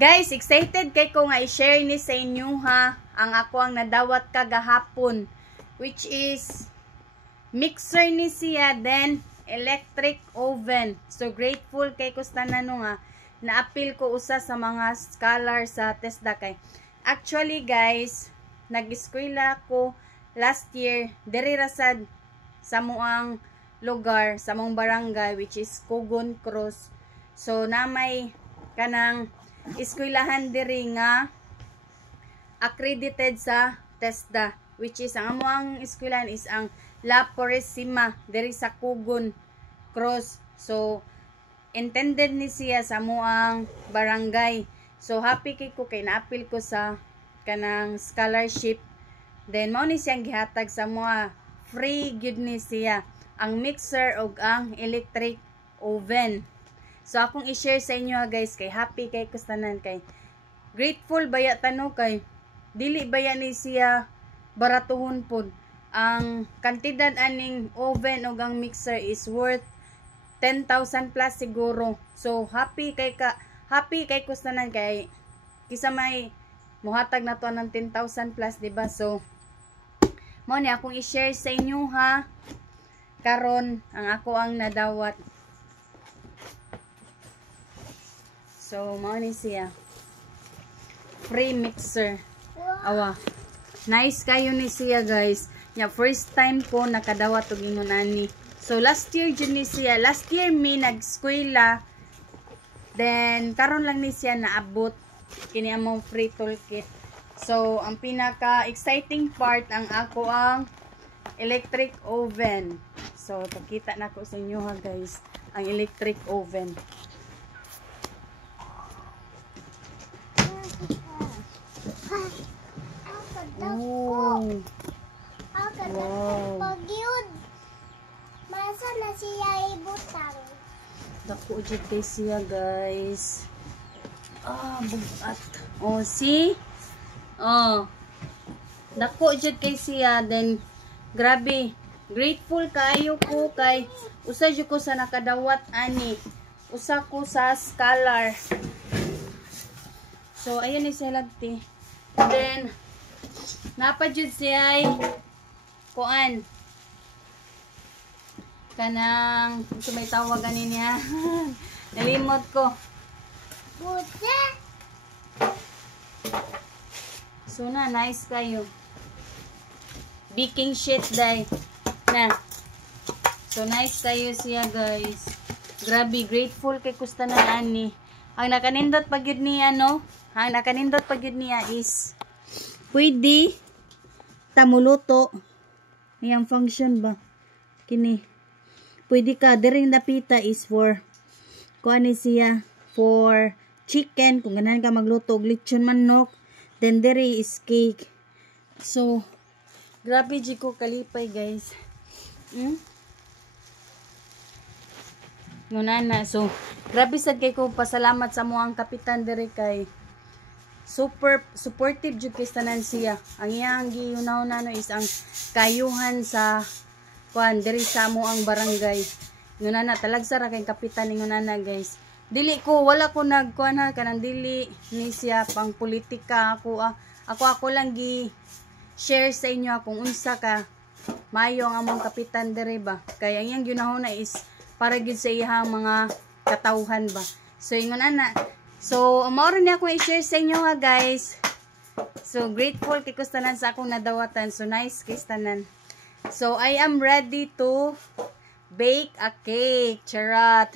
Guys, excited kay ko nga i-share ni sa inyo ha ang ako ang nadawat kagahapon, which is mixer ni siya, then electric oven. So grateful kay ko sa tanan nga na-appeal ko usa sa mga scholar sa TESDA kay. Actually guys, nag-eskwela ko last year diri rasad sa muang lugar, sa mong barangay, which is Cogon Cross. So namay kanang eskwelahan diri nga accredited sa TESDA, which is ang amuang eskwelahan is ang La Purisima diri sa Cogon Cross. So intended ni siya sa amuang barangay. So happy kay ko kay na-appeal ko sa kanang scholarship. Then mao ni siyang gihatag sa mga free gyud ni siya ang mixer ug ang electric oven. So akong i-share sa inyo guys kay happy kay kustanan kay grateful baya tano kay dili baya ni siya baratuhon pod. Ang kantidad aning oven ug ang mixer is worth 10,000 plus siguro. So happy kay kustanan kay kisa may muhatag na to ng 10,000 plus, diba? So mo ni akong i-share sa inyo ha karon ang ako ang nadawat. So, mao ni siya. Free mixer. Awa. Nice kayo ni siya, guys. Yeah, first time ko nakadawat og ingon ani. So, last year jud ni siya. Last year mi nag-eskwela. Then, karon lang ni siya naabot kini among free toolkit. So, ang pinaka-exciting part ang ako ang electric oven. So, pakita na ko sa inyo ha, guys. Ang electric oven. Oh. Wow. Pag-yun, masa na siya ibutang. Dako jud kay siya, guys. Ah, bugat. Oh, see? Oh. Dako jud kay siya. Then, grabe. Grateful kayo ko kay usa jud ko sa nakadawat ani. Usa ko sa scholar. So, ayun ni siya lagti. Then, napadyod siya ay kuan. Kanang, ito may tawagan niya. Nalimot ko. Buta. So na, nice kayo. Baking sheet day. Na. So nice kayo siya guys. Grabe, grateful kay kusta na ani. Ang nakanindot pagyud niya no. Ang nakanindot pagyud niya is pwede tamuluto. Niyang function ba? Kini. Pwede ka diri napita is for kuan ni siya for chicken kung ganan ka magluto og lechon manok. Then diri is cake. So grabe di ko kalipay guys. Ngunana. So grabe sad kay ko pasalamat sa moang kapitan diri kay super supportive jud kay tanan siya. Ang iyang giunaw-na no is ang kayuhan sa kuan diri sa mo ang barangay. Ngunana talagsa ra kay kapitan ni ngunana guys. Dili ko wala ko nagkuan ha kanang dili ni siya pang politika ako lang gi share sa inyo kung unsa ka mayo ang among kapitan diri ba. Kay ang iyang ginahuna is para gid sa iyang mga katawhan ba. So ingon ana. So mao rin ako i-share sa inyo ha guys. So grateful kay kustanan sa akong nadawatan. So nice kay tanan. So I am ready to bake a cake. Charot.